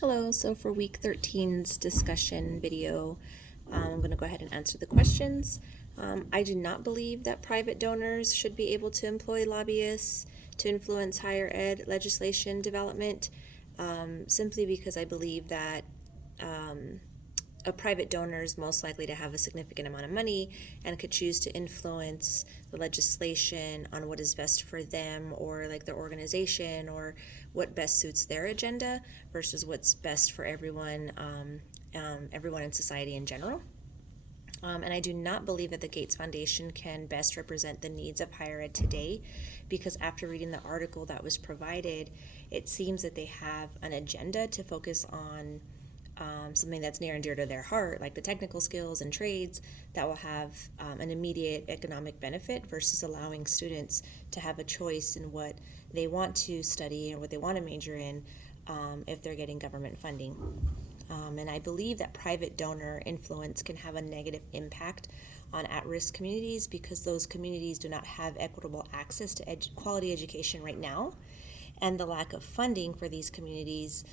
Hello, so for week 13's discussion video, I'm going to go ahead and answer the questions. I do not believe that private donors should be able to employ lobbyists to influence higher ed legislation development, simply because I believe that a private donor is most likely to have a significant amount of money and could choose to influence the legislation on what is best for them or like their organization or what best suits their agenda versus what's best for everyone, everyone in society in general. And I do not believe that the Gates Foundation can best represent the needs of higher ed today, because after reading the article that was provided, it seems that they have an agenda to focus on something that's near and dear to their heart, like the technical skills and trades that will have an immediate economic benefit versus allowing students to have a choice in what they want to study and what they want to major in if they're getting government funding. And I believe that private donor influence can have a negative impact on at-risk communities because those communities do not have equitable access to quality education right now, and the lack of funding for these communities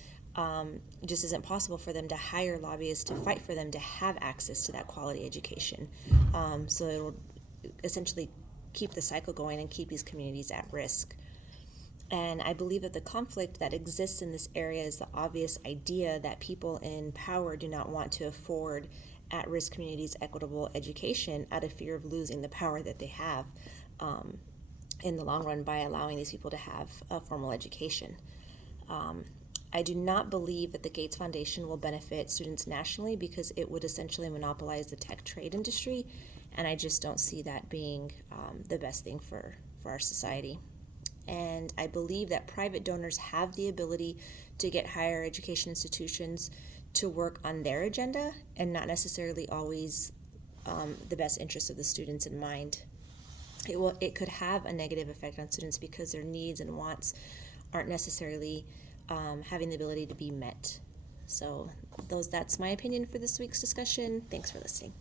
just isn't possible for them to hire lobbyists to fight for them to have access to that quality education. So it'll essentially keep the cycle going and keep these communities at risk. And I believe that the conflict that exists in this area is the obvious idea that people in power do not want to afford at-risk communities equitable education out of fear of losing the power that they have in the long run by allowing these people to have a formal education. I do not believe that the Gates Foundation will benefit students nationally because it would essentially monopolize the tech trade industry, and I just don't see that being the best thing for our society. And I believe that private donors have the ability to get higher education institutions to work on their agenda and not necessarily always the best interests of the students in mind. It could have a negative effect on students because their needs and wants aren't necessarily having the ability to be met. So that's my opinion for this week's discussion. Thanks for listening.